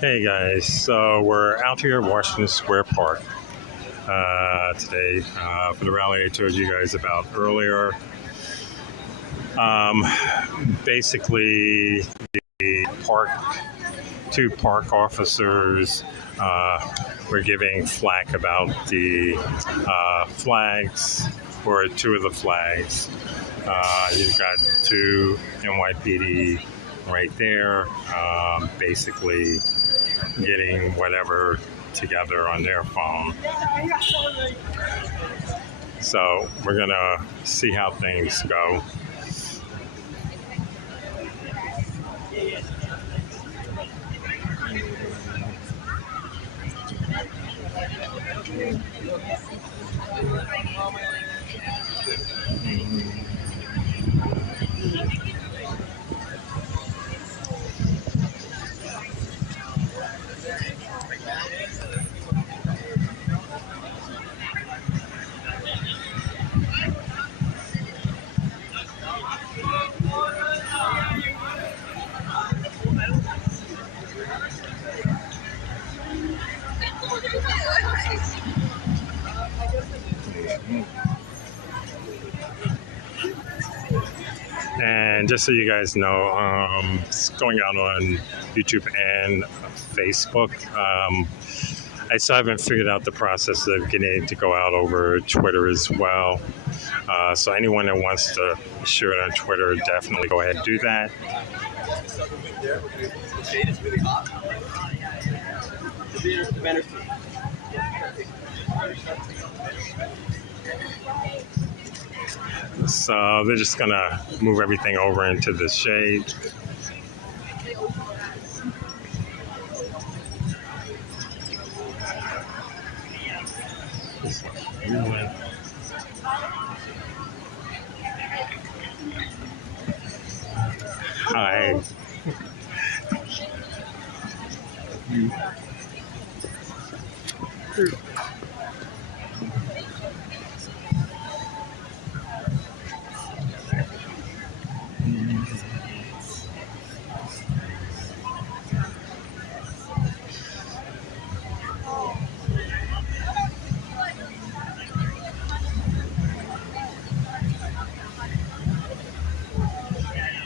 Hey guys, so we're out here at Washington Square Park today for the rally I told you guys about earlier. Um, Basically, the two park officers were giving flack about the flags, or two of the flags. You've got two NYPD right there, basically getting whatever together on their phone. So we're gonna see how things go. And just so you guys know, it's going out on YouTube and Facebook. I still haven't figured out the process of getting it to go out over Twitter as well. So anyone that wants to share it on Twitter, definitely go ahead and do that. The shade is really hot. The banner's So they're just gonna move everything over into the shade. Hi.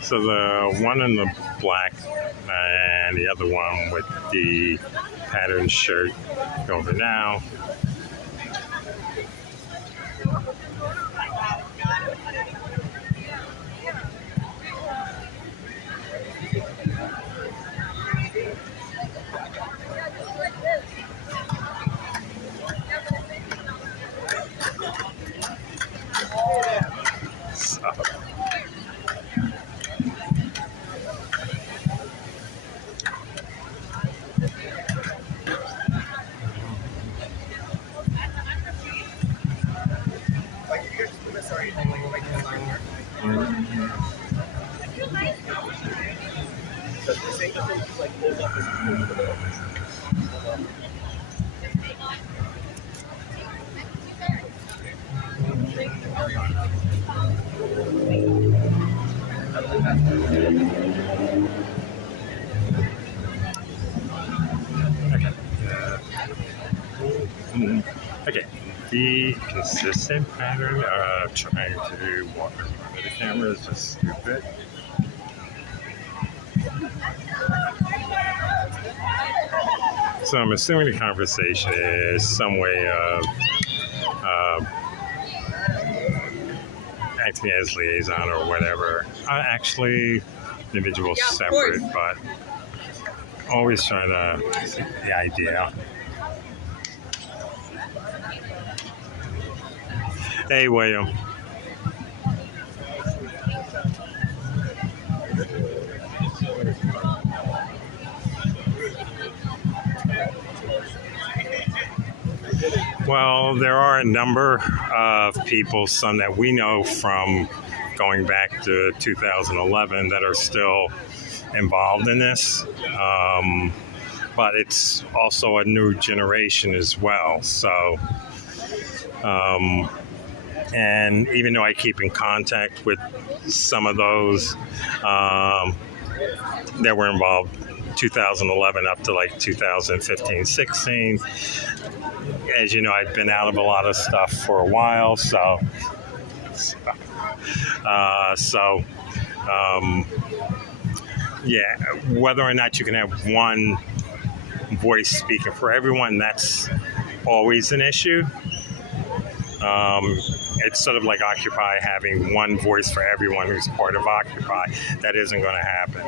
So the one in the black and the other one with the patterned shirt over now. So. Okay, the consistent pattern of trying to walk in front of the camera is just stupid. So I'm assuming the conversation is some way of acting as liaison or whatever. Actually, individuals separate, but always try the idea. Hey, William. Well, there are a number of people, some that we know from going back to 2011, that are still involved in this. But it's also a new generation as well. So, and even though I keep in contact with some of those that were involved 2011 up to like 2015, 16. As you know, I've been out of a lot of stuff for a while, so yeah, whether or not you can have one voice speaking for everyone, that's always an issue. It's sort of like Occupy having one voice for everyone who's part of Occupy. That isn't going to happen.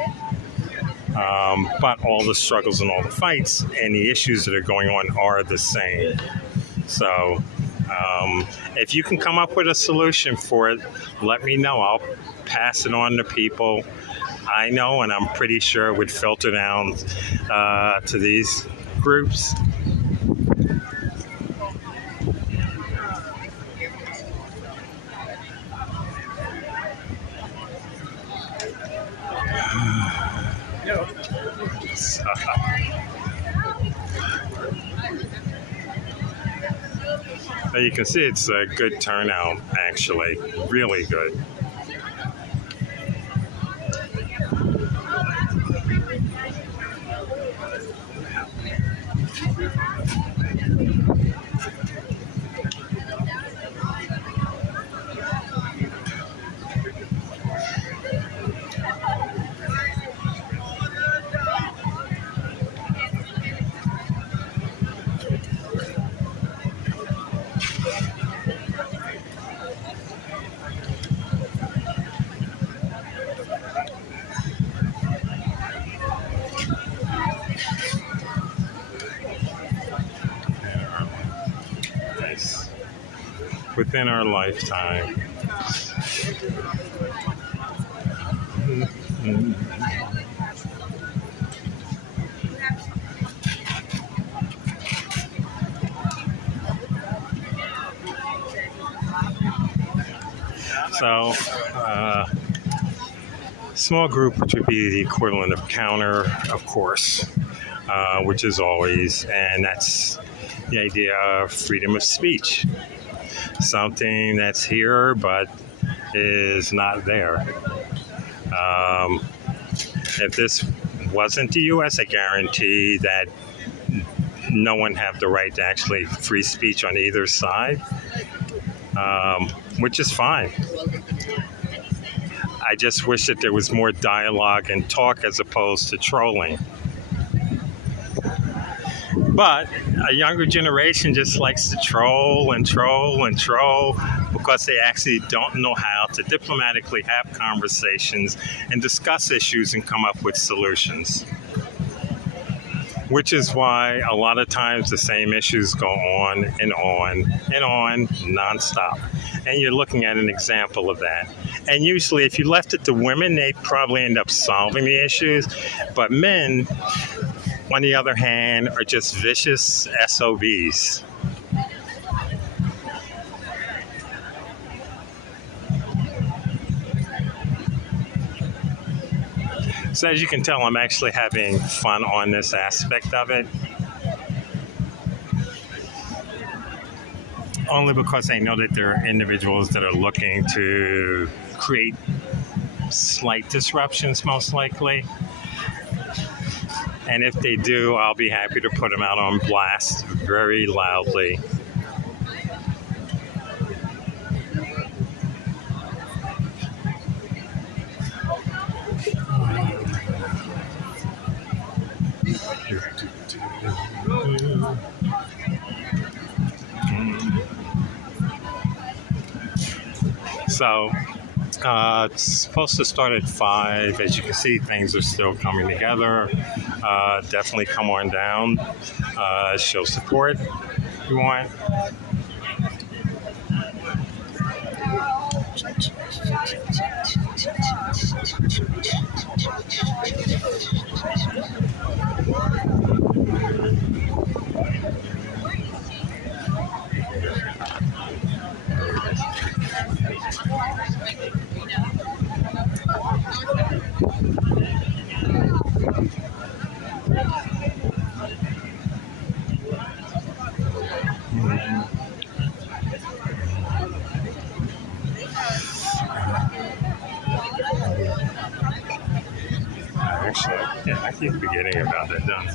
But all the struggles and all the fights and the issues that are going on are the same. So if you can come up with a solution for it, let me know. I'll pass it on to people I know, and I'm pretty sure it would filter down to these groups. So you can see it's a good turnout, actually, really good. Within our lifetime. So, small group, which would be the equivalent of counter, of course, which is always, and that's the idea of freedom of speech. Something that's here but is not there. If this wasn't the U.S., I guarantee that no one have the right to actually free speech on either side, which is fine. I just wish that there was more dialogue and talk as opposed to trolling. But a younger generation just likes to troll and troll and troll because they actually don't know how to diplomatically have conversations and discuss issues and come up with solutions. Which is why a lot of times the same issues go on and on and on nonstop. And you're looking at an example of that. And usually if you left it to women, they'd probably end up solving the issues. But men, on the other hand, are just vicious SOBs. So as you can tell, I'm actually having fun on this aspect of it. Only because I know that there are individuals that are looking to create slight disruptions, most likely. And if they do, I'll be happy to put them out on blast very loudly. So it's supposed to start at 5. As you can see, things are still coming together. Definitely come on down. Show support if you want. Actually, yeah, I keep forgetting forgetting about it, done.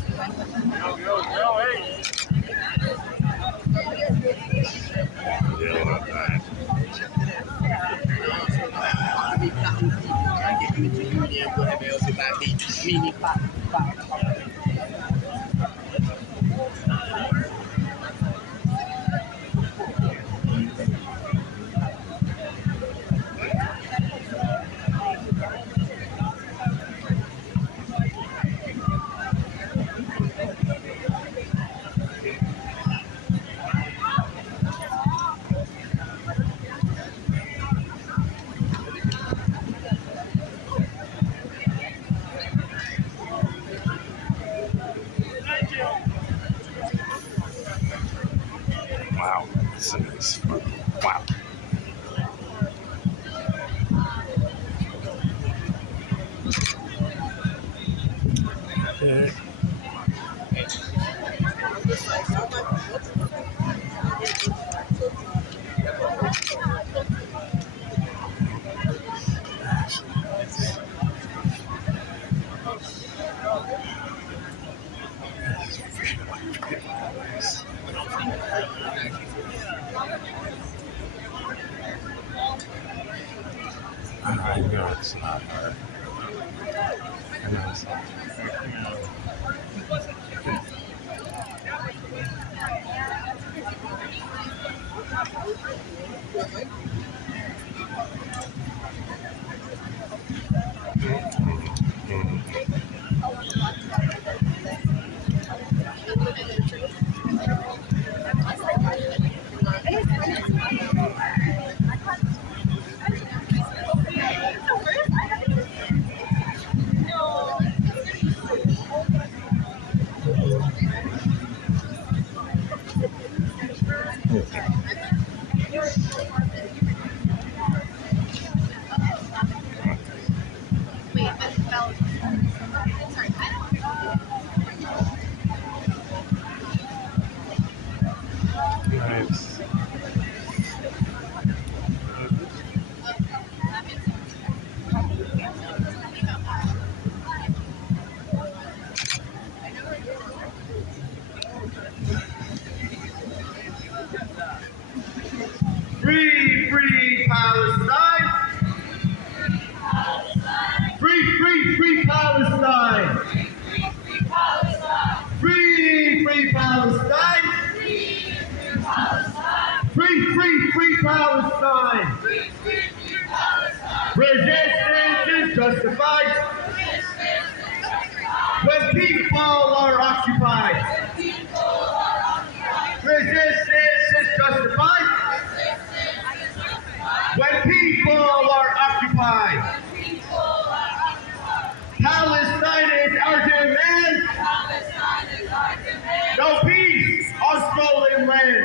Wow, this is fun. Wow. Okay. I know it's not her. I know it's not. Nice. Free, free Palestine! Free, free, free Palestine! Free, free Palestine! Free, free, free Palestine! Resistance is justified when people are occupied. Resistance is justified when people are occupied. Palestine is our demand. No peace on stolen land.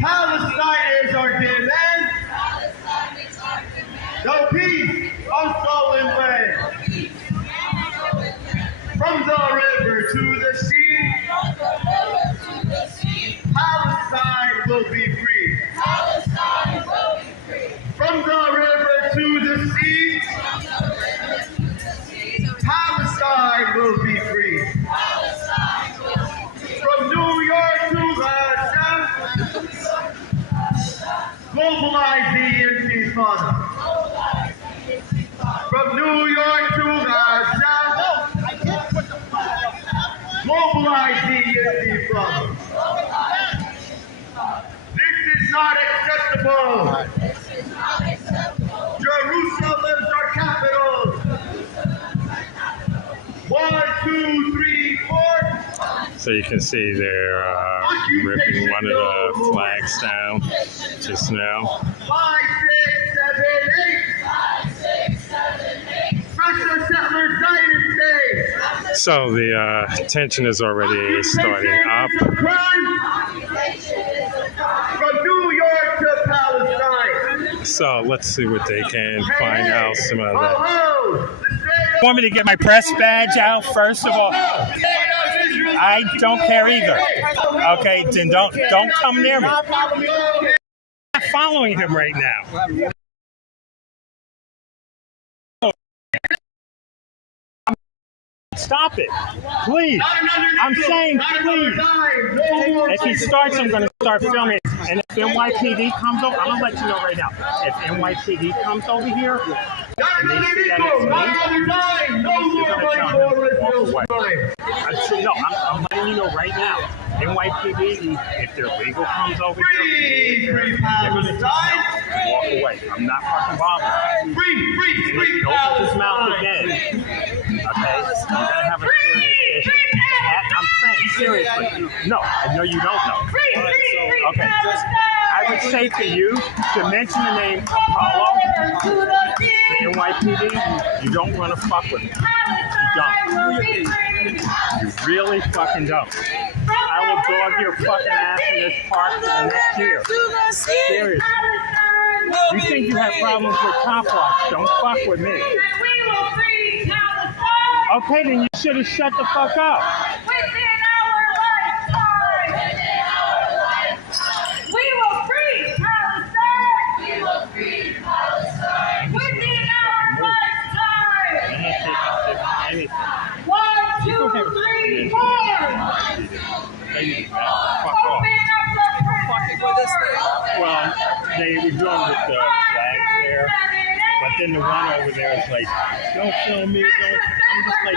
Palestine is our demand. No peace on stolen land. From the river to the sea, Palestine will be free. From the river to the sea, Palestine will be free. From New York to Gaza, globalize the Intifada. From New York to Gaza, globalize the Intifada. This is not acceptable. Jerusalem's our capital. 1, 2, 3, 4. So you can see they're ripping one of the flags down just now. 5, 6, 7, 8. Special settlers dynasty. So the tension is already starting up. From New York to Palestine. So let's see what they can find out some of that. Oh, Want me to get my press badge out first of all? I don't care either. Okay, then don't come near me. I'm not following him right now. Stop it, please. Not another I'm nickel, saying, not another please. dime. No more If he starts, I'm going to start filming. And if NYPD comes over, I'm going to let you know right now. If NYPD comes over here, Not another nickel, not another dime. No more money for residential crime. I'm letting you know right now. NYPD, if their legal comes over Free, here, free they're going to Palestine. walk away. I'm not fucking bothering. Free, And if he opens his mouth again, okay, you're going to have a serious issue. I'm saying seriously. No, I know you don't know. Okay, I would say to you to mention the name Apollo to NYPD. You don't want to fuck with me. You don't. You really fucking don't. I will dog your fucking ass in this park for the next year. Seriously. You think you have problems with cop watch? Don't fuck with me. Okay, then you should have shut the fuck up. Well, they were doing with the flags there, but then the one over there is like, don't film me, don't. I'm just like,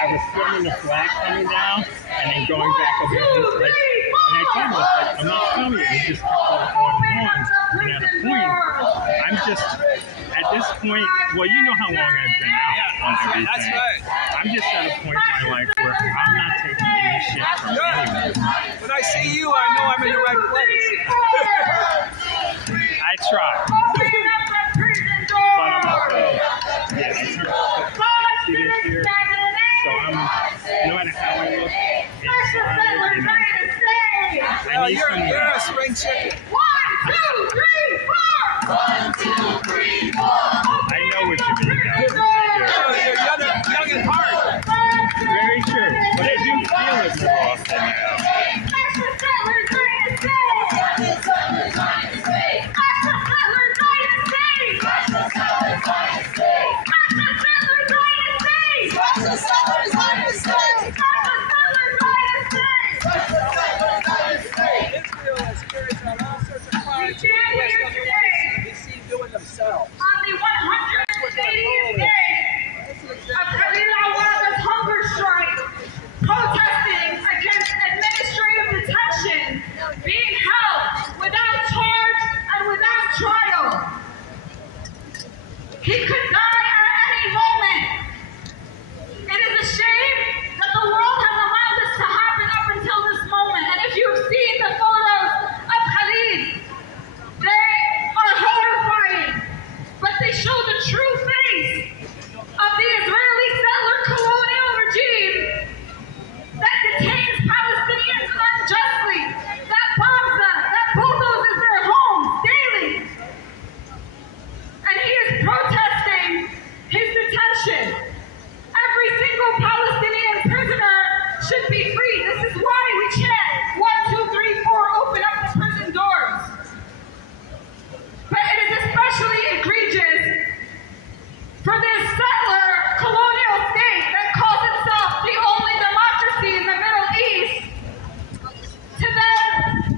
I was filming the flag coming down and then going back over here. And it's like, and I told him, like, I'm not filming you. He just kept on. And at a point, I'm just, at this point, well, you know how long I've been out on everything. That's right. I'm just at a point in my life where I'm not taking any shit from anyone. When I see you, I know I'm in the right place. I try. But I'm also, yeah, I turned 60 this year. So I'm, no matter how I look inside, you know, I need some You're a spring chicken. 1, 2, 3, 4. 1, 2, 3, 4. I know what you mean, guys. I do. You're young and hard. Very true. But I do feel it more often now. Israel has carried out all sorts of crimes. They see doing themselves. On the 180th day of Khalil Awada's hunger strike, protesting against administrative detention, being held without charge and without trial. He could die at any moment. It is a shame that the world has allowed this to happen up until this moment. And if you've seen the photos of Khalid, they are horrifying, but they show the true face of the Israeli settler colonial regime that detains Palestinians unjustly, that bombs them, that bulldozes their homes daily. And he is protesting his detention. Every single Palestinian prisoner should be free. This is why we chant 1, 2, 3, 4, open up the prison doors. But it is especially egregious for this settler colonial state that calls itself the only democracy in the Middle East to then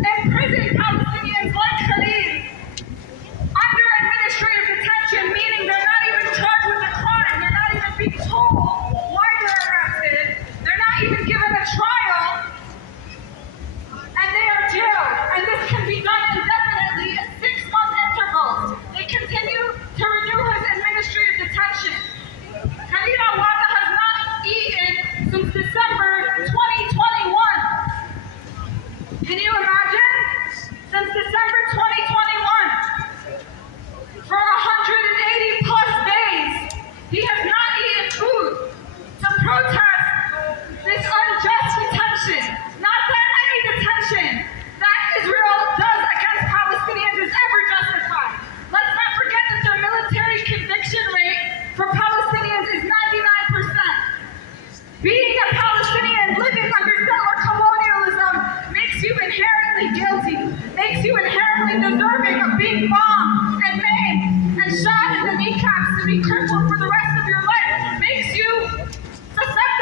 imprison Palestinians like Khalid under administrative detention, meaning they're not even charged with a crime. They're not even being told why they're arrested. They're not even given a trial. And they are jailed. And this can be done indefinitely in 6-month intervals. They continue to renew his administrative detention. Khalid Awada has not eaten since December 2021. Can you imagine? Since December 2021. For 180 plus days, he has not eaten food to protest this unjust detention. Not that any detention that Israel does against Palestinians is ever justified. Let's not forget that their military conviction rate for Palestinians is 99%. Being a Palestinian living under settler colonialism makes you inherently guilty, makes you inherently deserving of being bombed and maimed and shot in the kneecaps to be crippled for the rest of your life, makes you susceptible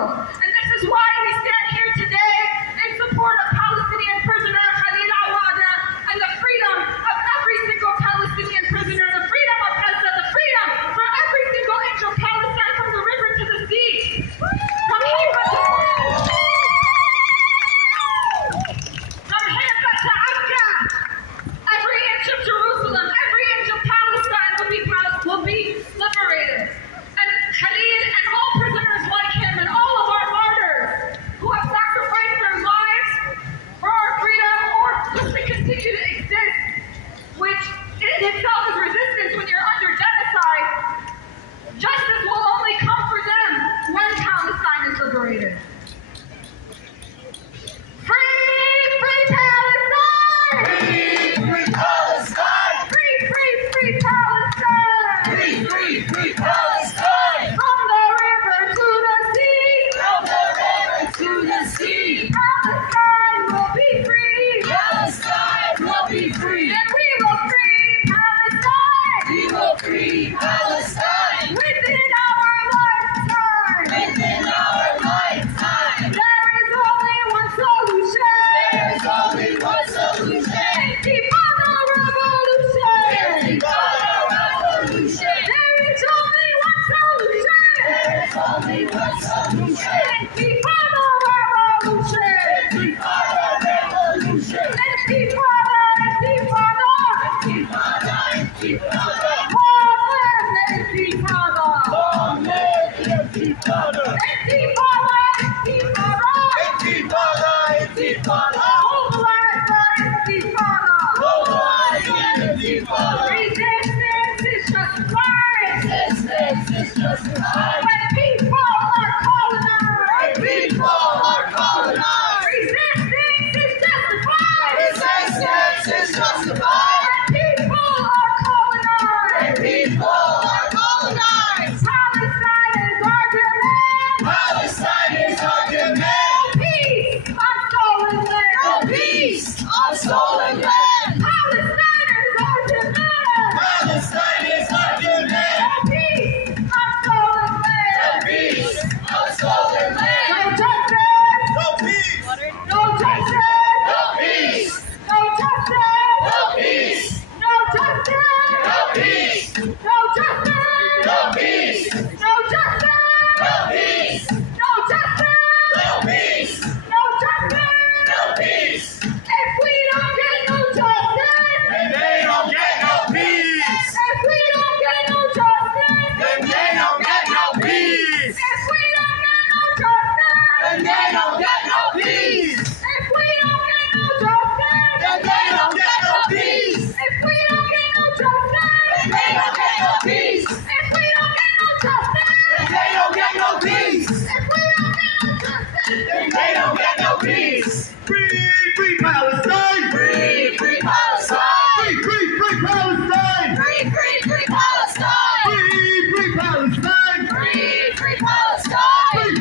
Israel. And this is why we stand here today in support of Palestinian prisoner Khalil Awada and the freedom of every single Palestinian prisoner, the freedom of Gaza, the freedom for every single inch of Palestine from the river to the sea, from Haifa to Akka. Every inch of Jerusalem, every inch of Palestine will be liberated. And Khalil and all prisoners like him and all of our martyrs who have sacrificed their lives for our freedom or just to continue to exist, which in itself is resistance when you're under genocide, justice will only come for them when Palestine is liberated. Free Palestine! Free Palestine! Free Palestine! Free Palestine! From the river to the sea! From the river to the sea! Palestine will be free! Palestine will be free! And we will free Palestine! We will free Palestine! Within our lifetime! Within our lifetime! There is only one solution! There is only one solution! Intifada revolution! Intifada revolution! There is only one solution! There is only one solution! Intifada revolution! Intifada revolution! Intifada! Intifada! Intifada! Long live the Intifada! Intifada! Intifada! Intifada! Mobilize the Intifada! Mobilize the Intifada! Resistance is justified! Resistance is justified! When people are colonized! People are colonized! Resistance is justified! Resistance is justified! When people are colonized! People are colonized! Palestine is our demand! Palestine is our demand! Peace on stolen land! No peace on stolen land! Palestine is our demand! Palestine is our demand! Peace on stolen land! Peace on stolen land! No justice! No peace! No justice! No peace! No justice! No peace! No justice! No peace! No justice! No peace! No justice! No peace! No justice! No peace! No justice! No peace! If we don't get no justice, And they don't get no peace! if we don't get no justice, Then they don't get no peace! if we don't get no justice, Then they don't get no peace! if we don't get no justice, Then they don't get no peace! if we don't get no justice, Then they don't get no peace! if we don't get no justice, Then they don't get no peace! if we don't get no justice, Then they don't get no peace! Free Palestine! Free Palestine! Free Palestine! Free Palestine! Free Palestine! Free Palestine!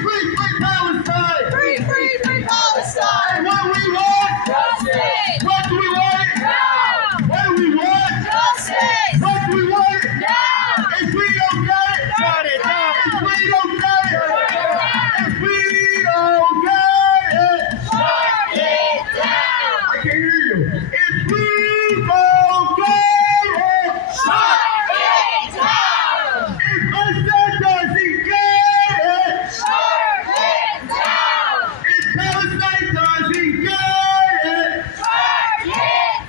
Free Palestine! Free Palestine! What do we want? Justice! What do we want? Now! What do we want? Justice! What do we want? Now! If we don't get it, Shut it down! if we don't get it, if we don't get it, Shut it down! I can't hear you. If we don't get it, Shut it down! if Assad doesn't get it, Shut it down! if Palestine doesn't get it, Shut it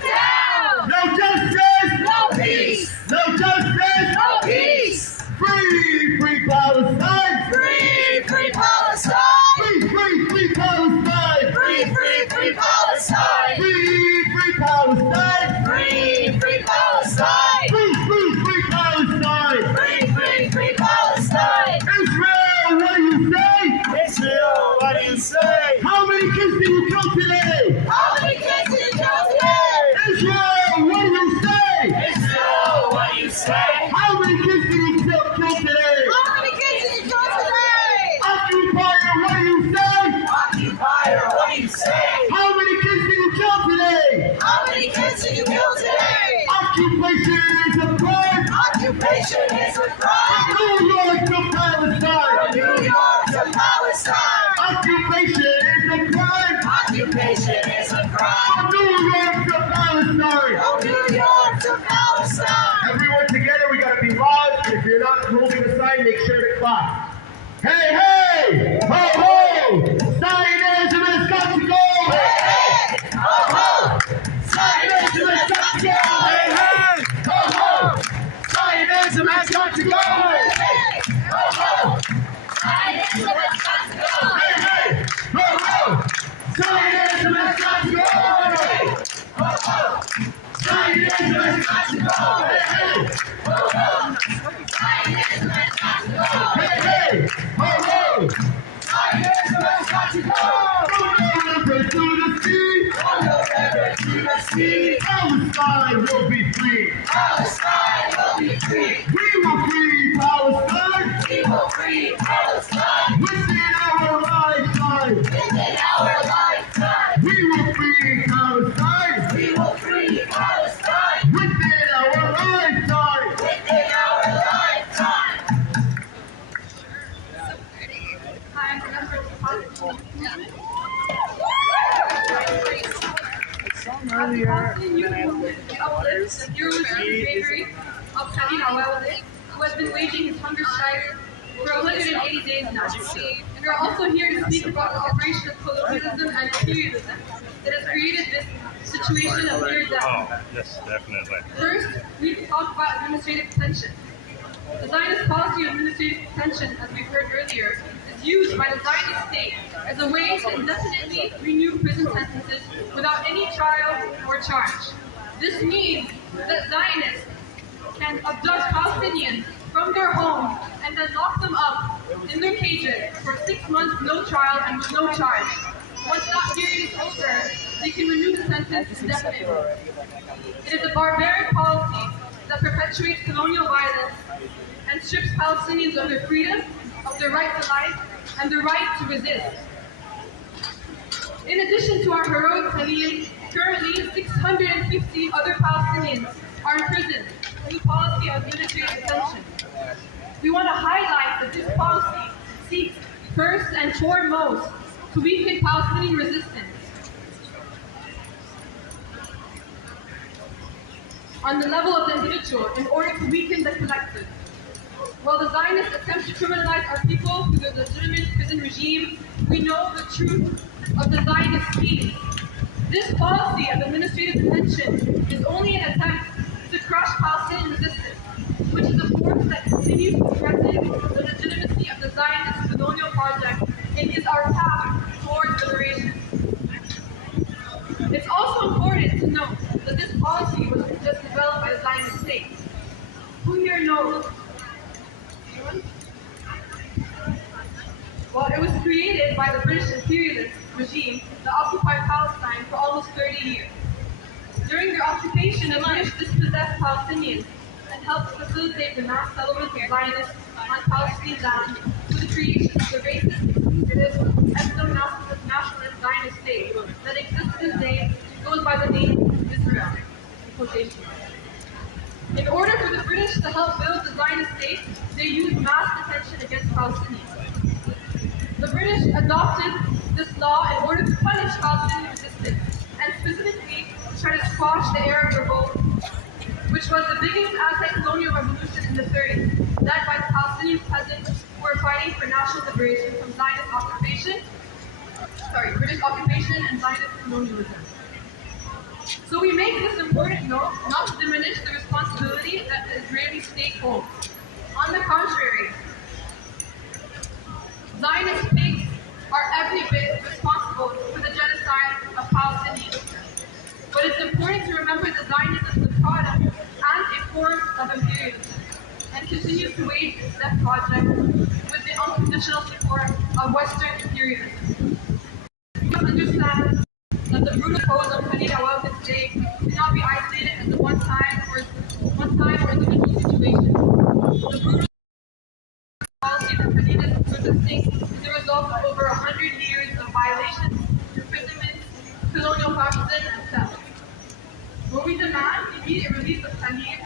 down! no justice, No peace! no justice, No peace! free Palestine, Free Palestine! free Palestine, Free Palestine! free Palestine, Free Palestine! free Palestine. Free Palestine! Israel, what do you say? Israel, what do you say? How many kids did you kill today? How many kids did you kill today? Israel, what do you say? Israel, what do you say? How many kids did you kill today? How many kids did you kill today? Occupier, what do you say? Occupier, what do you say? How many kids did you kill today? How many kids did you kill today? Occupation is a crime. Occupation is a crime. New York to Palestine. New York to Palestine. Occupation is a crime. Occupation is a crime. From New York to Palestine. From New York to Palestine. Everyone together, we gotta be loud. If you're not moving the sign, make sure to clap. Hey, hey! Ho, ho! Zionism has got to go! Hey, hey! Ho, ho! Zionism has got to go! Hey, hey! Ho, ho! Zionism has got to go! Hey, hey! Ho, ho! Zionism has got to go! Hey, hey! Ho, ho! Zionism has got to go! Hey, hey! Ho, ho! Zionism has got to go! Hey, hey! Ho, ho! Zionism has got to go! Hey, hey! Ho, ho! Zionism has got to go! From the river to the sea! From the river to the sea, Palestine will be free! Palestine will be free. We will free Palestine! We will free Palestine Within our lifetime! within our lifetime. We will free Palestine! We will free Palestine Within our lifetime! within our lifetime. I'm a member of the Palestinian movement. Earlier, and then I had to The heroes and bravery of Khalid al-Walid, who has been waging his hunger strike for 180 days now. And we're also here to speak about the operation of colonialism and imperialism that has created this situation of near death. Oh, yes, definitely. First, we need to talk about administrative detention. The Zionist policy of administrative detention, as we heard earlier, is used by the Zionist state as a way to indefinitely renew prison sentences without any trial or charge. This means that Zionists can abduct Palestinians from their homes and then lock them up in their cages for 6 months, no trial and with no charge. Once that period is over, they can renew the sentence indefinitely. It is a barbaric policy that perpetuates colonial violence and strips Palestinians of their freedom, of their right to life, and their right to resist. In addition to our heroic Khalil, currently 650 other Palestinians are in prison through the policy of administrative detention. We want to highlight that this policy seeks first and foremost to weaken Palestinian resistance on the level of the individual in order to weaken the collective. While the Zionists attempt to criminalize our people through the legitimate prison regime, we know the truth of the Zionist scheme. This policy of administrative detention is only an attempt to crush Palestinian resistance, which is a force that continues to threaten the legitimacy of the Zionist colonial project and is our path towards liberation. It's also important to note that this policy was just developed by the Zionist state. Who here knows? Anyone? Well, it was created by the British imperialist regime that occupied Palestine for almost 30 years. During their occupation, the British dispossessed Palestinians and helped facilitate the mass settlement of Zionists on Palestinian land through the creation of the racist, exclusive, ethno-nationalist Zionist state that exists today goes by the name Israel. In quotation. In order for the British to help build the Zionist state, they used mass detention against Palestinians. The British adopted this law in order to punish Palestinian resistance and specifically try to squash the Arab Revolt, which was the biggest anti-colonial revolution in the 30s, led by the Palestinian peasants who were fighting for national liberation from British occupation and Zionist colonialism. So we make this important note not to diminish the responsibility that the Israeli state holds. On the contrary, Zionist states are every bit responsible for the genocide of Palestinians. But it's important to remember that Zionism is a product and a form of imperialism, and continues to wage its death project with the unconditional support of Western imperialism. We understand that the brutal pose of Khalid al-Walid's day cannot be isolated as a one-time or individual situation. The brutal policy that Khalid is resisting is a result of over 100 years of violations, imprisonment, colonial fascism, and theft. When we demand the immediate release of Khalid,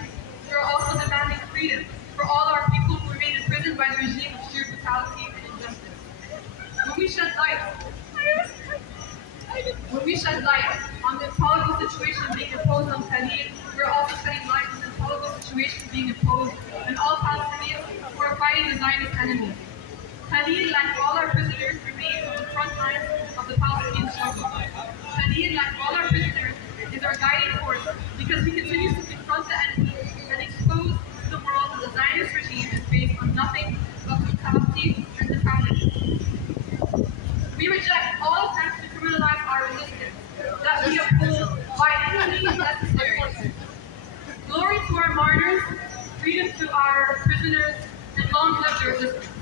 we are also demanding freedom for all our people who remain imprisoned by the regime of sheer brutality and injustice. When we shed light on the intolerable situation being imposed on Khalil, we're also shedding light on the intolerable situation being imposed on all Palestinians who are fighting the Zionist enemy. Khalil, like all our prisoners, remains on the front lines of the Palestinian struggle. Khalil, like all our prisoners, is our guiding force because he continues to confront the enemy and expose to the world that the Zionist regime is based on nothing but brutality and depravity. We reject all attempts to criminalize our resistance, that we uphold by any means necessary. Glory to our martyrs, freedom to our prisoners, and long live the resistance.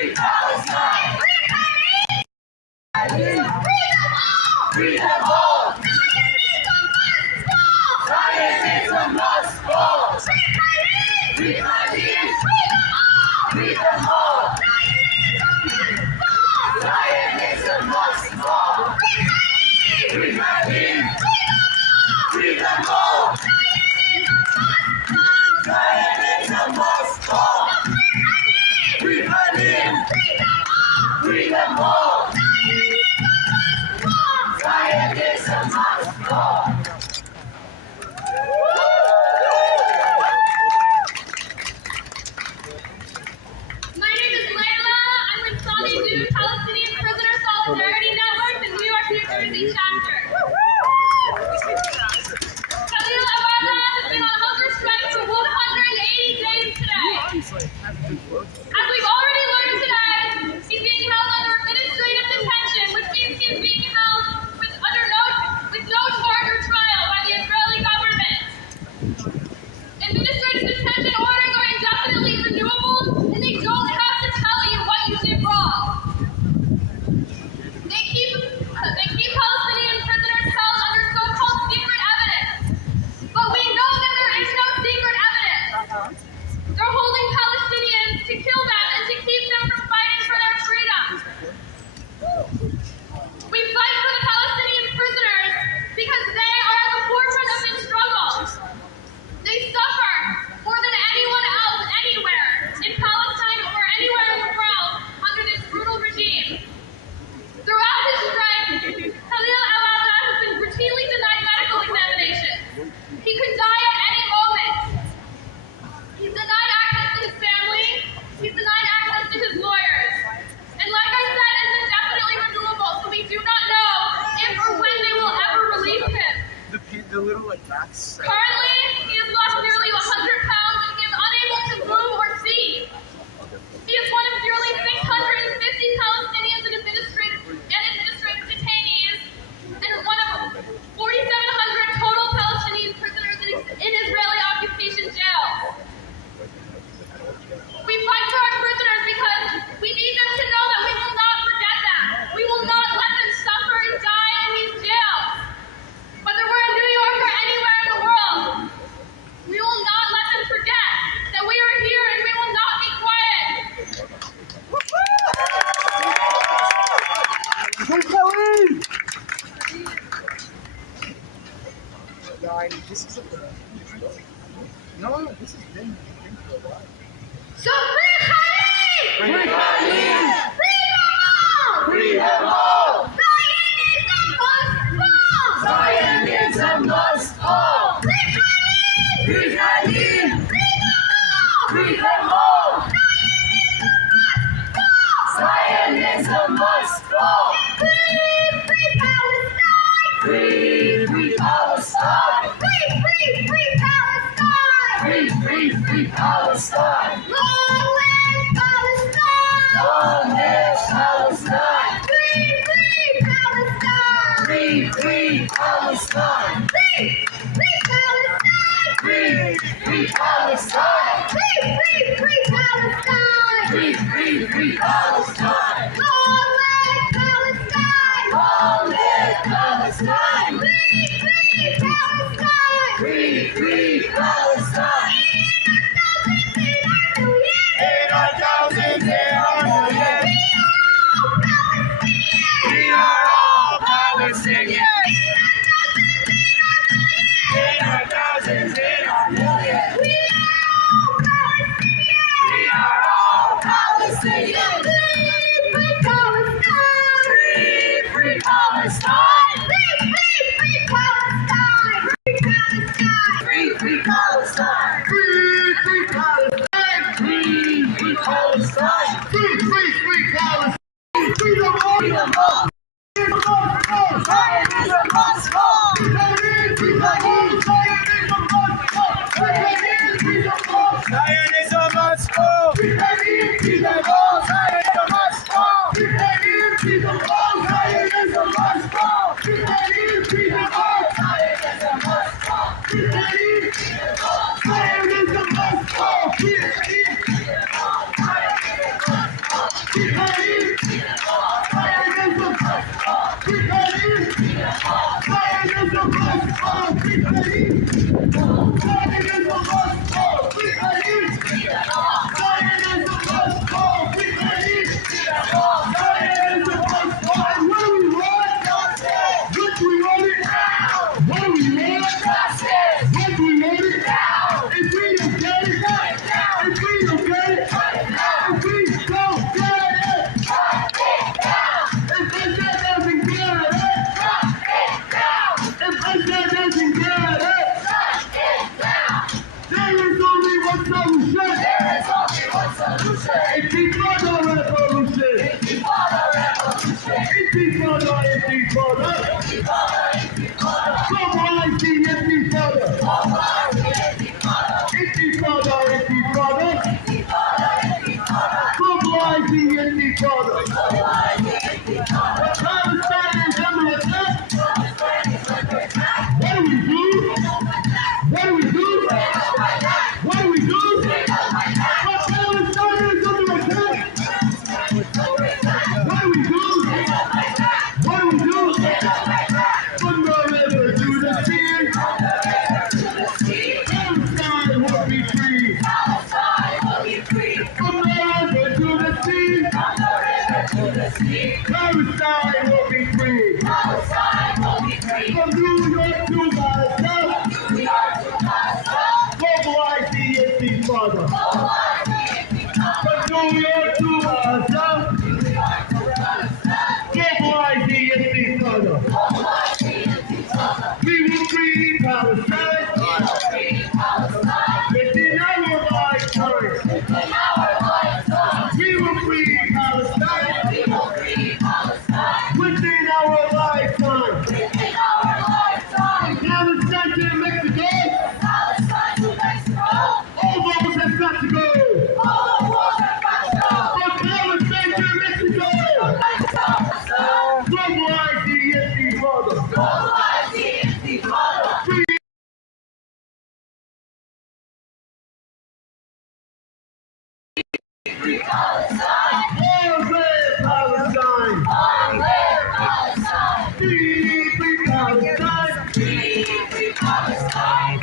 free Palestine! Free them all! Free them all! Zionism must fall! Free Hadim! Free them all! Zionism must fall! Free Hadim! Free them all! Zionism must fall! Free Hadim! Free them all! Zionism must fall! My name is Layla. I'm with Sami Due Palestinian Prisoner Solidarity Network, the New York, New Jersey chapter. Khalil Awada has been on hunger strike for 180 days today. As we've already learned today, he's being held under administrative detention, which means he's being held with no charge or trial by the Israeli government. Administrative detention orders are indefinitely renewable, and they don't have to tell you what you did wrong. They keep Palestinian prisoners held under so-called secret evidence. But we know that there is no secret evidence. They're holding Palestinians to kill them and to keep them from fighting for their freedom. We fight for the Palestinian prisoners because they are at the forefront of this struggle. They suffer more than anyone else anywhere in Palestine or anywhere in the world under this brutal regime. Throughout his strike, Khalil Awada has been routinely denied medical examinations. He could die at any moment. He's denied access to his family. He's denied access to his lawyers. And like I said, it's indefinitely renewable, so we do not know if or when they will ever release him. The little like bats. Currently, he has lost nearly 100 pounds and he is unable to move or see. He is one of nearly 650 Palestinians and administrative detainees and one of 4,700 total Palestinian prisoners in Israeli occupation jails. We fight for our prisoners because we need them to know that we will not forget them. We will not let them suffer and die in these jails. Whether we're in New York or anywhere in the world, we will not let them forget that we are here and we will not be quiet. This is no, this has been for a while. So free Khalid! Free Hadim! Free them all! Free them all! Zionism must fall! Zionism must fall! Free Khalid! Free Hadim! Free them all! Zionism must fall! Free Palestine! Free Palestine! Free Palestine! Free Palestine! Long live Palestine! Long live Palestine! Free Palestine! Free Palestine! Free Palestine! Free Palestine! Free Palestine! Free Palestine! Long live Palestine! Long live Palestine! Free Palestine! Free Palestine! In our thousands, in our millions, we are all Palestinians. In our thousands, in our millions, we are all Palestinians. Free Palestine! Free Palestine! Free Palestine! Free Palestine! Free Palestine! Free Palestine! Free Palestine! Free them all! Free them all! Zionism must fall! Free them all! Zionism must fall! Free them all! Zionism must fall! Free them all! Zionism must fall! Free them all! Zionism must fall! Free them all! Zionism must fall! Zionism must fall! Palestine will be free. From New York to Gaza. Globalize the Intifada. From New York to Gaza. Globalize the Intifada. We will free Palestine. Within our lifetime. We will free Palestine. Within our lifetime. Palestine to Mexico. All those have got to go. From Palestine to Mexico. Globalize the Intifada. Free Long live Palestine! Free Palestine!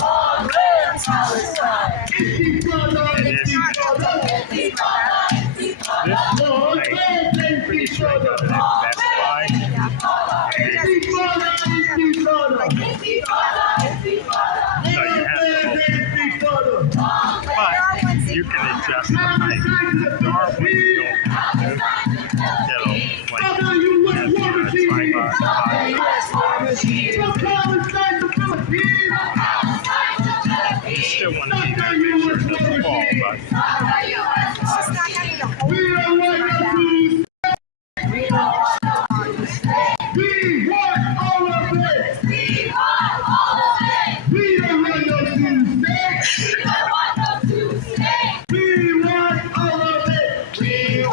Long live Palestine! Intifada! Long live Intifada! That's why Intifada! so you have to Intifada! but you can adjust the height. Darwin you still want to see that picture to the fall, but We are welcome to we want all of it. We don't want no to stay. We want all of it. Free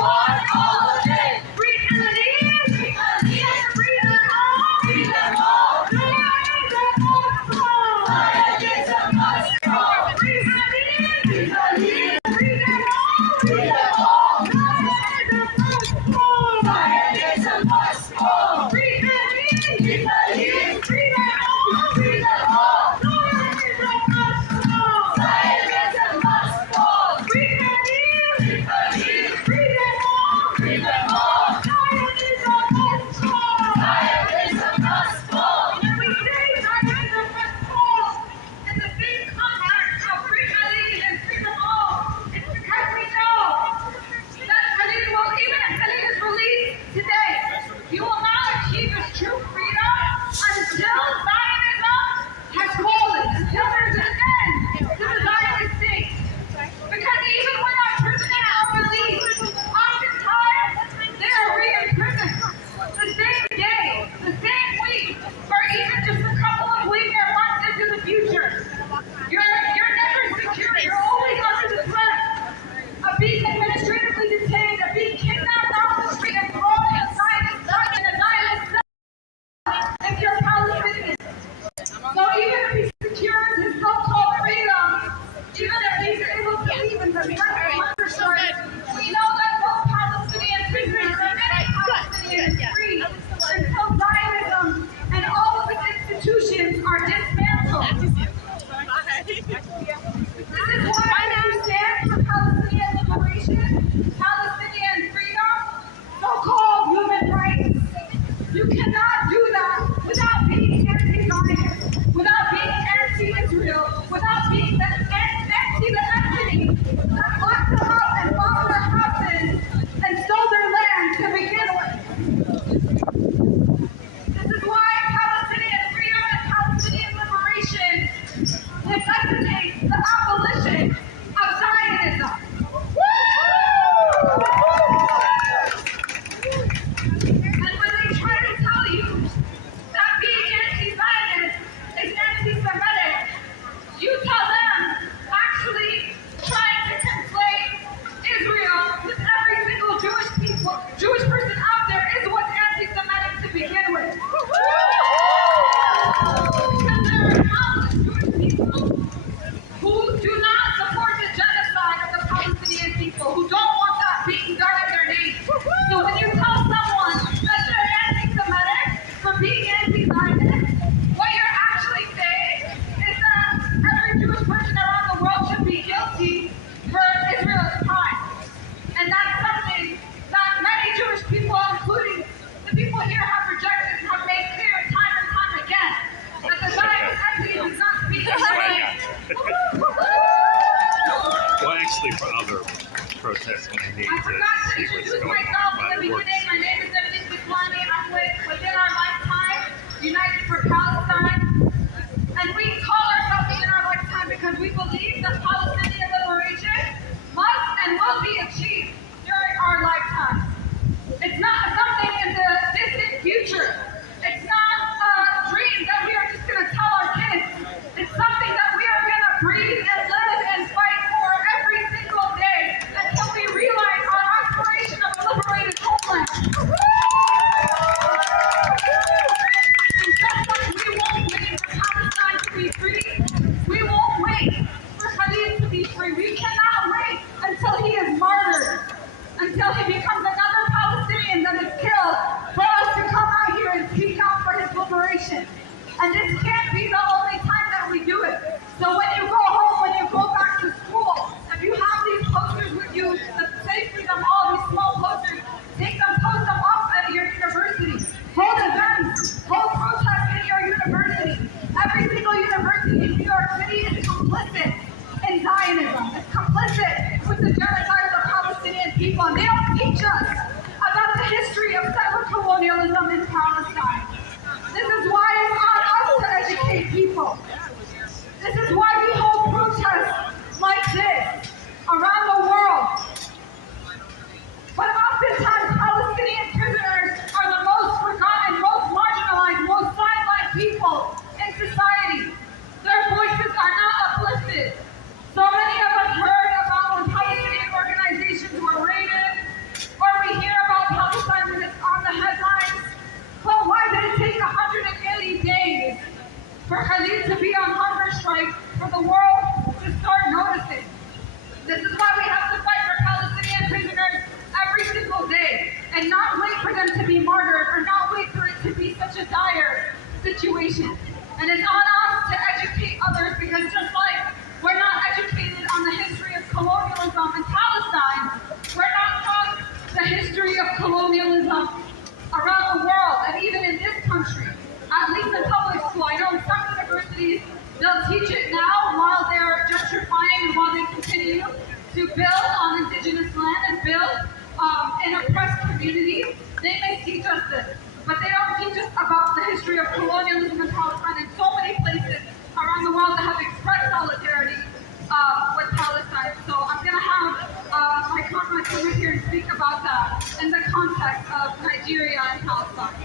You will not achieve this true freedom until Zionism has fallen, until there's an end to the Zionist state. Because even when our prisoners are released, oftentimes they are re-imprisoned the same day, the same week, or even just a couple of weeks or months into the future. You're never secure. You're always under the threat of being administratively detained, of being kidnapped off the street and thrown inside a Zionist cell if you're Palestinian. So even if he secures his so-called freedom, even if he's able to leave in the threat of murder charges, liberation, Palestinian freedom, so-called human rights. You cannot do that without being anti-Zionist, without being anti-Israel, without being anti the entity that locked them up and bombed their houses and stole their land to begin with. This is why Palestinian freedom and Palestinian liberation necessitates the abolition of Zionism. And when they try to tell you that being anti-Zionist is anti-Semitic, you tell them actually trying to conflate Israel with every single Jewish person out there is what's anti-Semitic to begin with. Because there are countless Jewish people who do not support the genocide of the Palestinian people, who don't want that being done in their name. So when you tell someone that they're anti-Semitic for being anti-Zionist, what you're actually saying is that every Jewish person around the world should be guilty for Israel's crime. And that's something that many Jewish people, including the people here, have rejected and have made clear time and time again that the Zionist entity does not speak in their name. Well, actually, for other protests, when they need I to forgot to see what's introduce going myself on, in the but it works. beginning. My name is Emily Bislani. I'm with Within Our Lifetime, United for Palestine. And we call ourselves Within Our Lifetime because we believe that Palestinian liberation must and will be achieved during our lifetime. It's not something in the distant future. It's not a dream that we are just going to tell our kids. It's something that we are going to breathe and live and fight for every single day until we realize our aspiration of a liberated homeland. And just like we won't wait for Palestine to be free, we won't wait for Khalid to be free. We cannot wait until he is martyred, until he becomes another Palestinian that is killed, for us to come out here and speak out for his liberation. And this can't be the only time that we do it. So when you go home, when you go back to school, if you have these posters with you that say freedom, all these small posters, take them, post them up at your university. Hold events, hold protests in your university. Every single university in New York City is complicit in Zionism. It's complicit with the genocide of the Palestinian people. And they don't teach us about the history of settler colonialism in Palestine. This is why it's on us to educate people. This is why we hold protests like this around the world. But oftentimes, Palestinian prisoners are the most forgotten, most marginalized, most sidelined people in society. Their voices are not uplifted. So many of us heard about when Palestinian organizations were raided, or we hear about Palestine when it's on the headlines. Well, why did it take 180 days for Khalid to be on hunger strike for the world to start noticing? This is why we have to fight for Palestinian prisoners every single day and not wait for them to be martyred or not wait for it to be such a dire situation. And it's on us to educate others, because just like we're not educated on the history of colonialism in Palestine, we're not taught the history of colonialism around the world, and even in this country, at least in public school. I know in some universities, they'll teach it now while they're gentrifying and while they continue to build on indigenous land and build in oppressed communities. They may teach us this, but they don't teach us about the history of colonialism in Palestine and so many places around the world that have expressed solidarity with Palestine. So I'm going to have my comrade come here and speak about that in the context of Nigeria and Palestine.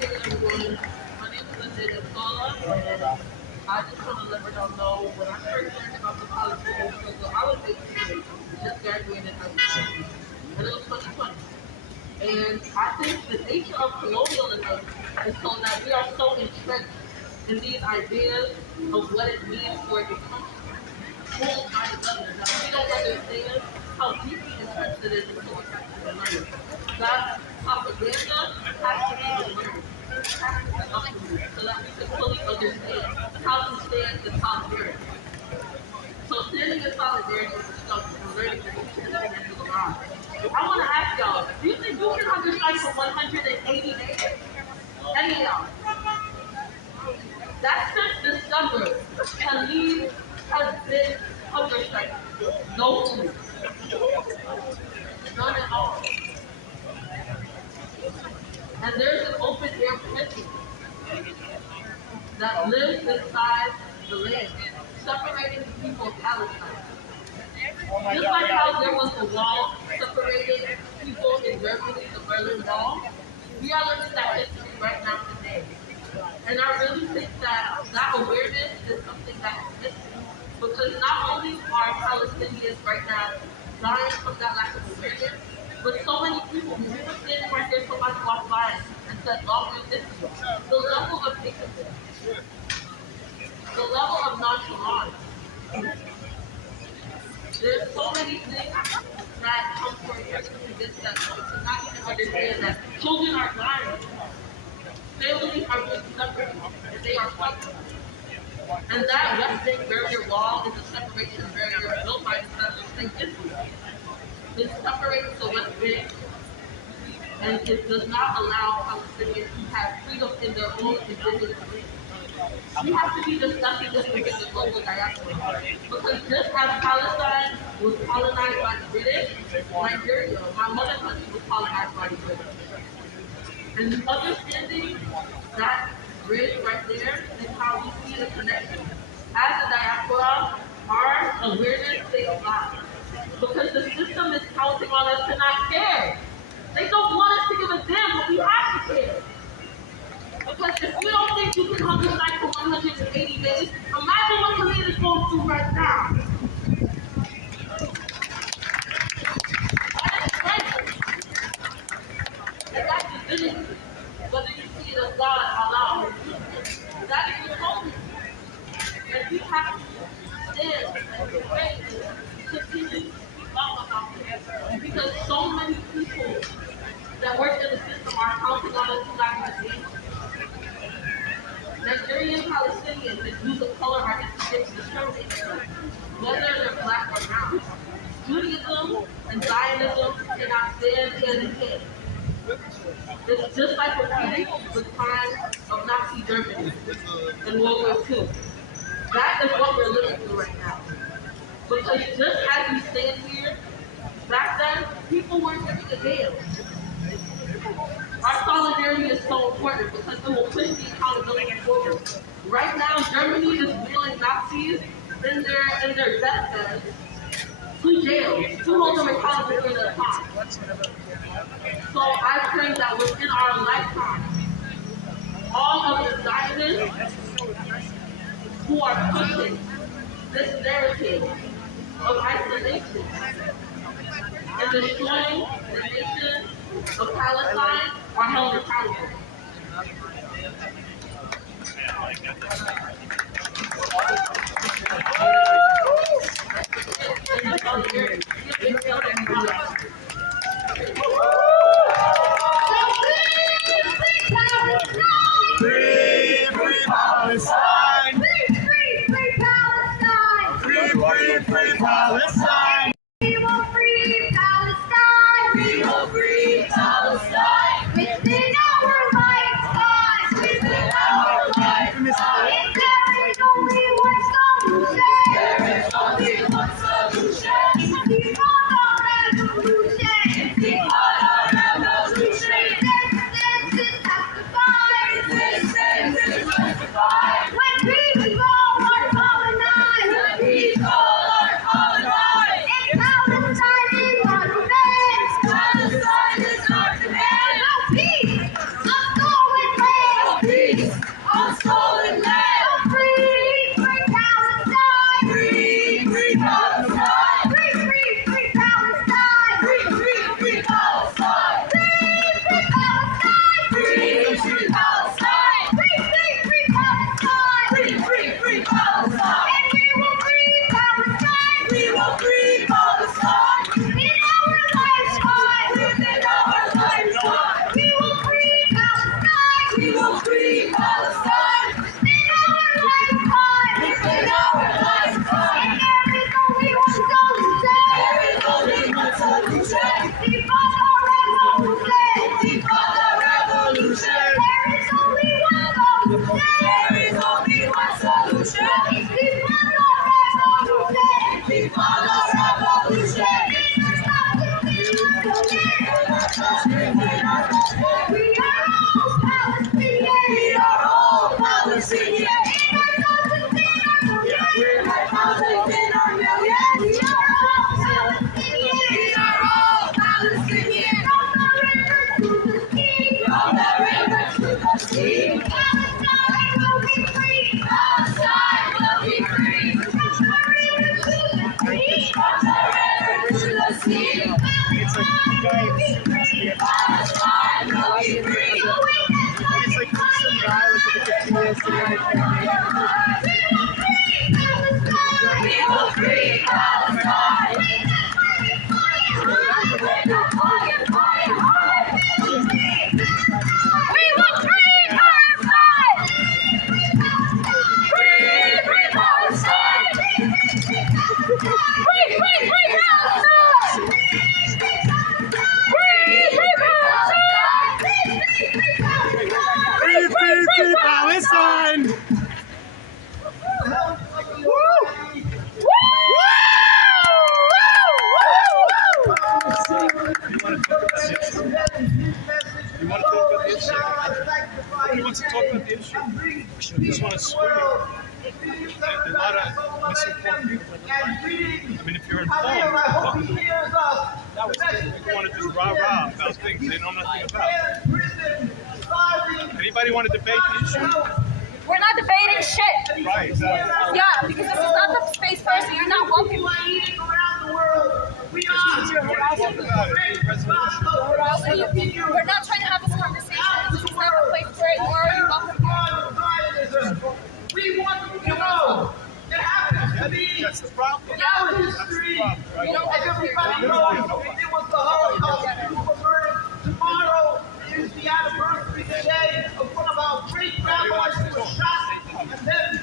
Hey everyone, my name is Linda Paula, and I just want to let everyone know when I first learned about the Palestinian struggle, I was 18, just graduated high school, and it was 2020. And I think the nature of colonialism is so that we are so entrenched in these ideas of what it means for a country to hold our together that we don't understand how deeply entrenched it is in so effective and learning. That propaganda has to be learned. It has to be uprooted so that we can fully understand how to stand in solidarity. 180 days? Any of y'all? That since December, Khalid has been hunger striking. No food. None at all. And there's an open air prison that lives inside the land, separating the people of Palestine. Just like how there was a wall separating people in Germany, the Berlin Wall, we are living that history right now today. And I really think that that awareness is something that is missing. Because not only are Palestinians right now dying from that lack of awareness, but so many people, we were standing right there, somebody walked by and said, "Long this the level of ignorance, the level of nonchalance. There's so many things that come from a person to this that to not even understand that children are dying, families are being separated, and they are suffering. And that West Bank barrier wall is a separation barrier built by the Federal State Israel. It separates the West Bank, and it does not allow Palestinians to have freedom in their own indigenous land. We have to be discussing this within the global diaspora. Because just as Palestine was colonized by the British, Nigeria, my mother country, was colonized by the British. And understanding that bridge right there is how we see the connection. As a diaspora, our awareness stays alive. Because the system is counting on us to not care. They don't want us to give a damn, but we have to care. Because if you don't think you can hunger strike for 180 days, imagine what Khalid is going through right now. That is crazy. And that's divinity. Whether you see it as God, Allah, that is the holy. And we have to stand and pray and continue to speak up about this. Because so many people that work in the system are counting on us to not even be. Nigerian Palestinians that use the color identity to discriminate them, whether they're black or brown. Judaism and Zionism cannot stand hand in hand. It's just like repeating the time of Nazi Germany in World War II. That is what we're living through right now. Because just as we stand here, back then, people weren't giving a damn. Our solidarity is so important because it will push the accountability forward. Right now, Germany is wheeling Nazis in their deathbeds to jail to hold them accountable for their crimes. So I pray that within our lifetime, all of the Zionists who are pushing this narrative of isolation and destroying the nation of Palestine are held accountable. Free, free Palestine! Free, free, free Palestine! Free, free, free Palestine! We will free Palestine! We will free Palestine! Within our lifetime! Within our lifetime! In very Republican or million. We are all Palestinian. We are all Palestinian. From the river to the sea. Palestine will be free. Palestine will be free. From the river to the sea. From the river to the sea. Palestine will be free. Palestine will be free. It's like some guy with a 15 minutes to We will free Palestine. We will free Palestine. Free Palestine. Free Palestine. Free Palestine! He wants to talk about the issue. He just want to swear. There's a lot of misinformed people. I mean, if you're informed, if you want to just rah-rah about things they know nothing about. Anybody want to debate the issue? We're not debating shit. Right, exactly. Yeah, because this is not the space for us, and you're not welcome. Talk about it. Resolution. We're not trying to have this conversation. This is not the place for it, nor are you welcome. We want you to know it happens to be That's the problem. Yeah. our That's the history. problem, right? You don't As everybody knows, it was the Holocaust. People were murdered. Tomorrow is the anniversary today of one of our great rabbis who was shot. And then,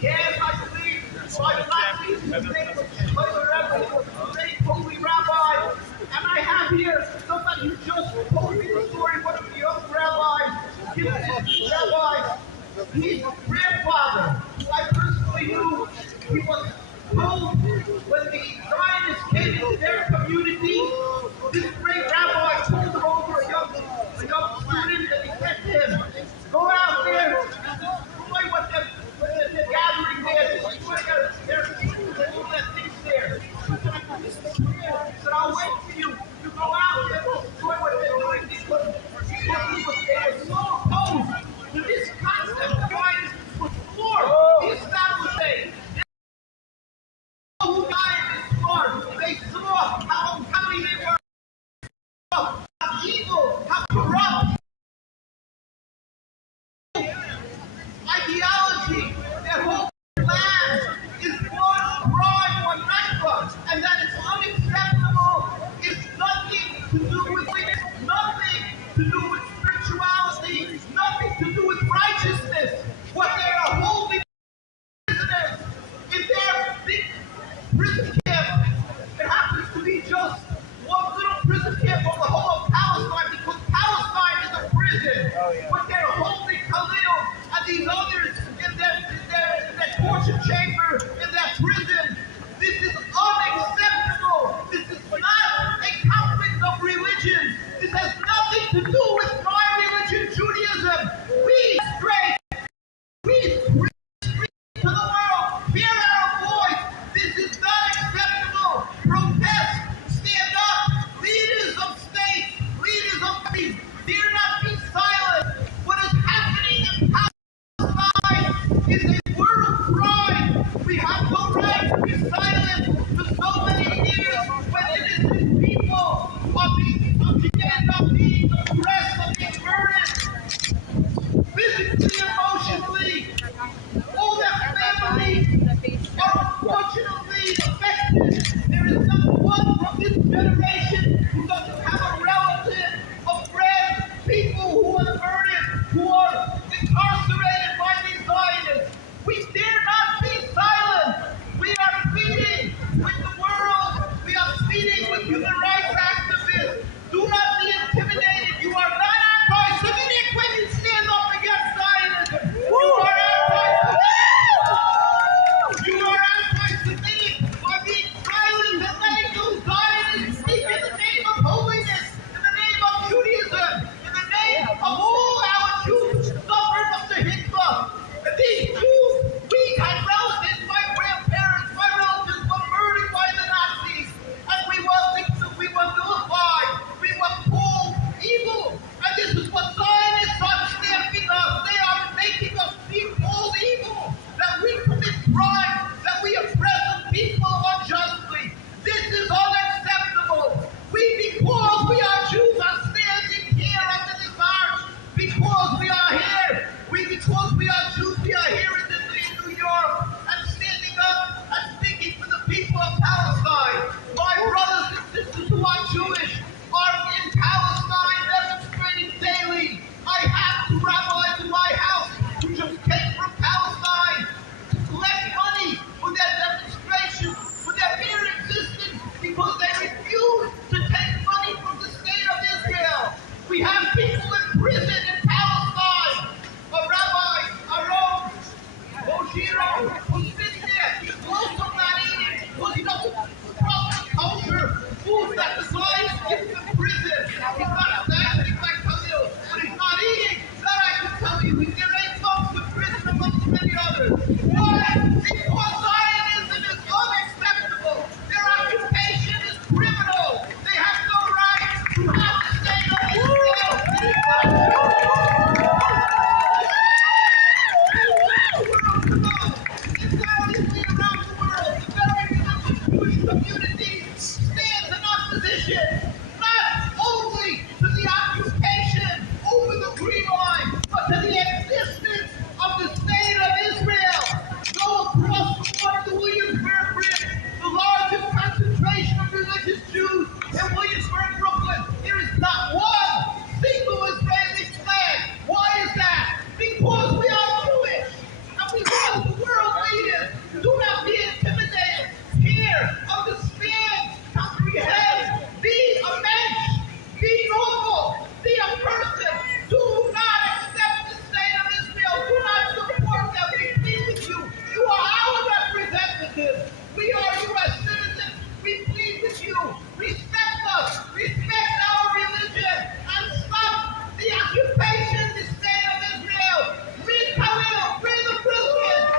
yes, I believe, by the Nazis, his name was Shlomo Rebbe. He was a great holy rabbi. And I have here somebody who just told me the story, one of the young rabbis, this rabbi. He's a grandfather who I personally knew. He was told when the Zionists came into their community, this great rabbi pulled him over a young student, and he said to him, go out there and destroy what they're gathering there, destroy their people and all that things there. He said, I'll wait for you. You go out there and destroy what they're doing because he was so opposed to this concept of violence before the establishment. Who died this far? They saw how uncounty they were, how evil, how corrupt. Ideology, their whole plan is one crime, one Nakba, and that is unacceptable. It's nothing to do with witness, nothing to do with spirituality, nothing to do with righteousness. What they are holding prisoners in their big prison camp, it happens to be just one little prison camp of the whole of Palestine because Palestine is a prison. But they're holding Khalil and these others in that torture chamber, in that prison. This is unacceptable. This is not a conflict of religion. This has nothing to do with my religion, Judaism. We straight. We bring to the world. Hear our voice. This is not acceptable. Protest. Stand up. Leaders of states, leaders of countries, dare not be silent. What is happening in Palestine is a world crime. We have no right to be silent for so many years when innocent people are being subjugated, are being oppressed, are being murdered. Physically, emotionally, all their families are unfortunately affected. There is not one from this generation who doesn't have a relative, a friend, people who are murdered, who are incarcerated by these Zionists. We dare not be silent. We are pleading with the world. We are pleading with human rights activists. Do not be intimidated. You are not anti-Semitic when you stand up against Zionism. You are anti-Semitic. You are anti-Semitic by being silent and letting those Zionists speak in the name Jewish community stands in opposition not only to the occupation over the Green Line, but to the existence of the state of Israel. Go across the water to Williamsburg Bridge, the largest concentration of religious Jews in Williamsburg, Brooklyn. There is not one single Israeli flag. Why is that? Because we are Jewish, and we want the world leaders. Do not be intimidated. Here, understand, comprehend, be a mensch, be normal, be a person. Do not accept the state of Israel. Do not support them. We plead with you. You are our representatives. We are U.S. citizens. We plead with you. Respect us. Respect our religion. And stop the occupation, the state of Israel. Free Khalil. Free the prisoners.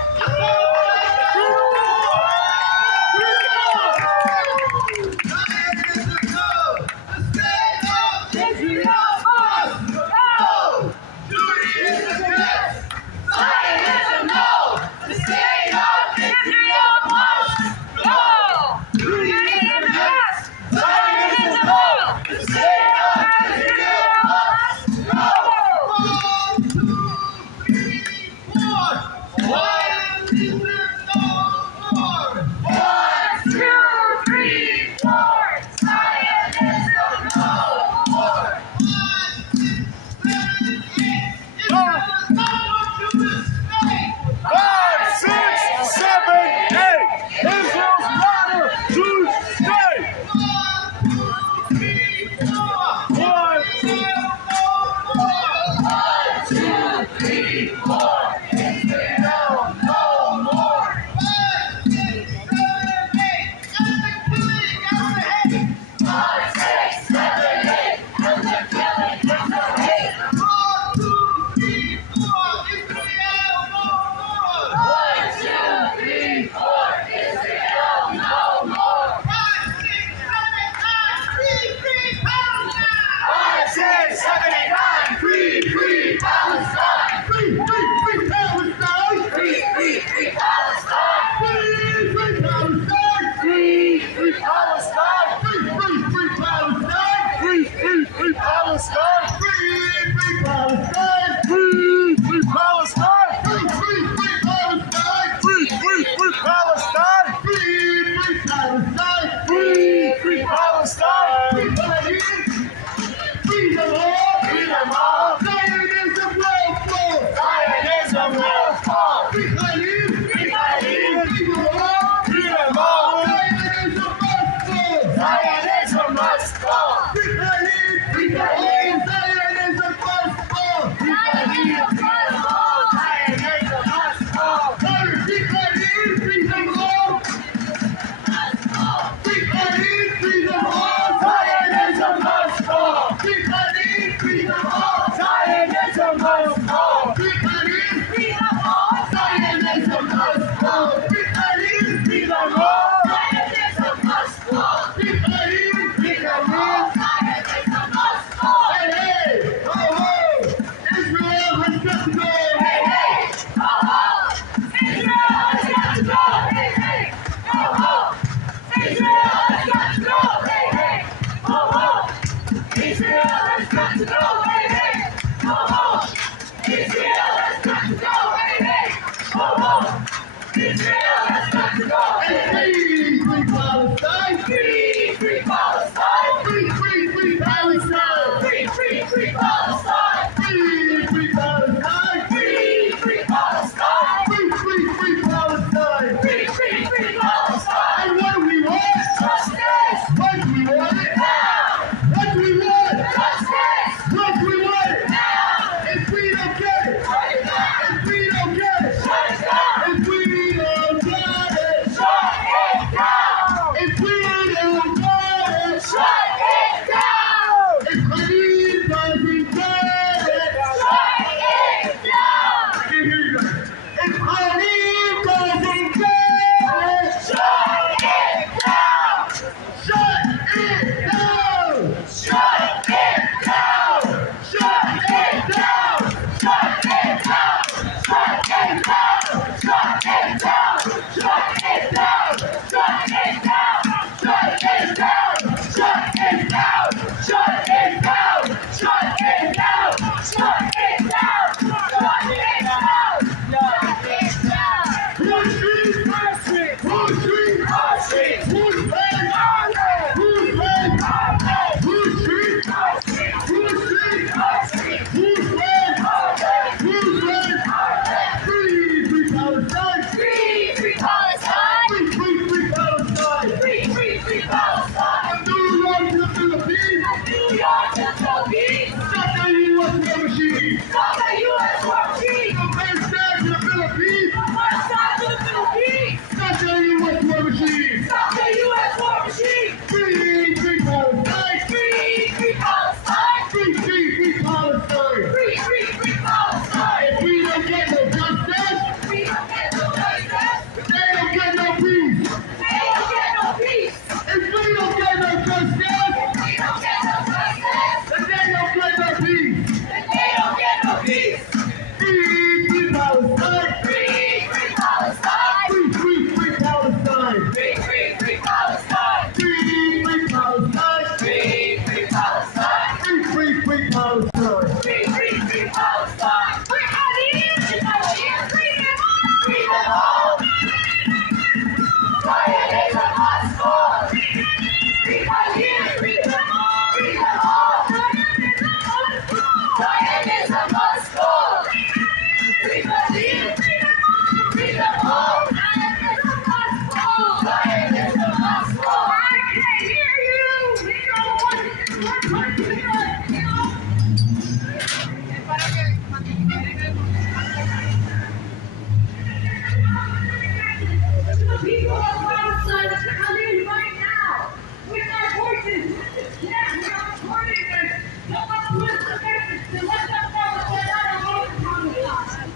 people of Palestine to come in right now with our voices. Yes, we are recording this. Help us lift the message to let them know that they're not alone in Palestine.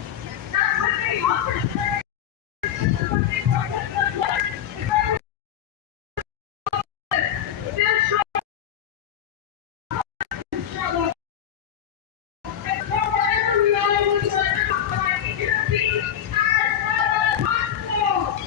That when they offer prayer, when they protest their life, they're showing struggle. And so wherever we are, we will intervene as well as possible.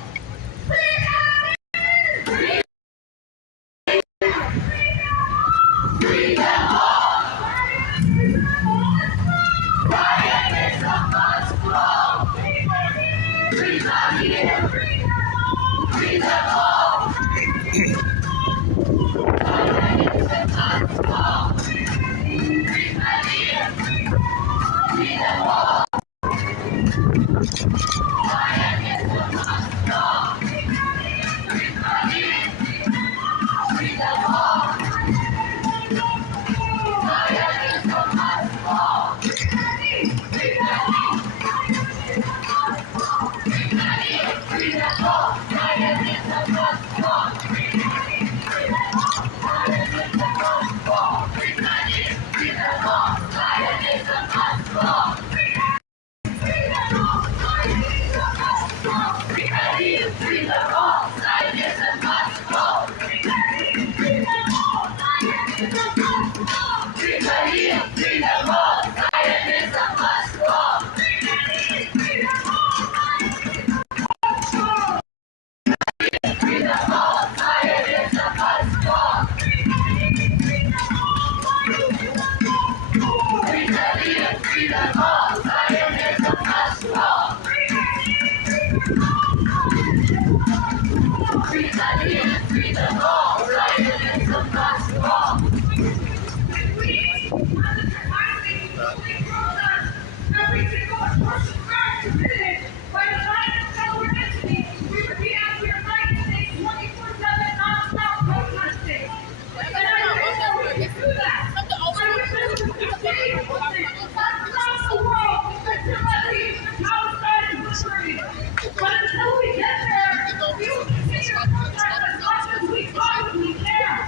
But until we get there, we will continue to protest as much as we possibly can.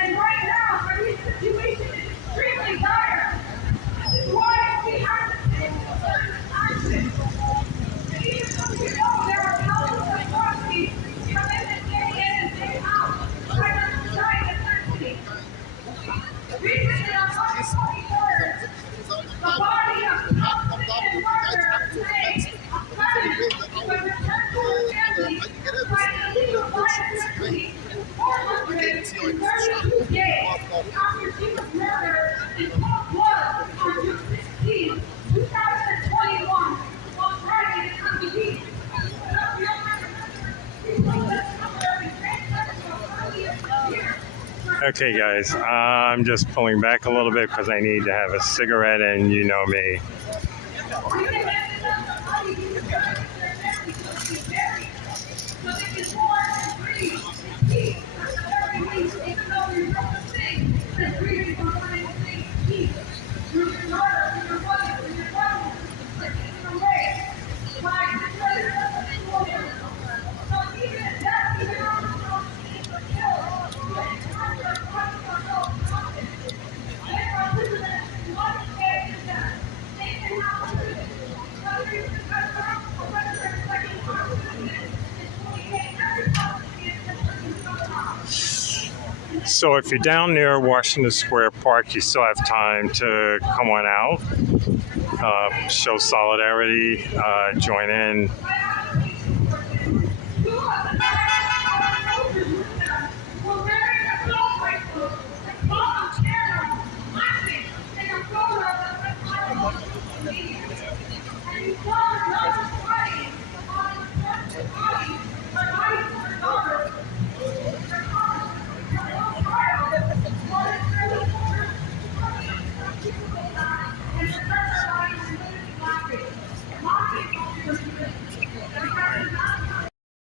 And right now, our situation is extremely dire. This is why we have to take certain action. And even though we know there are countless atrocities committed day in and day out by the society essentially. Recently, on March 23rd, the body of convicted murderer today, was returned to her family by the illegal violence custody 432 days after she was murdered in cold blood on June 16, 2021, while driving in Huntington Beach. Okay, guys, I'm just pulling back a little bit because I need to have a cigarette, and you know me. So if you're down near Washington Square Park, you still have time to come on out, show solidarity, join in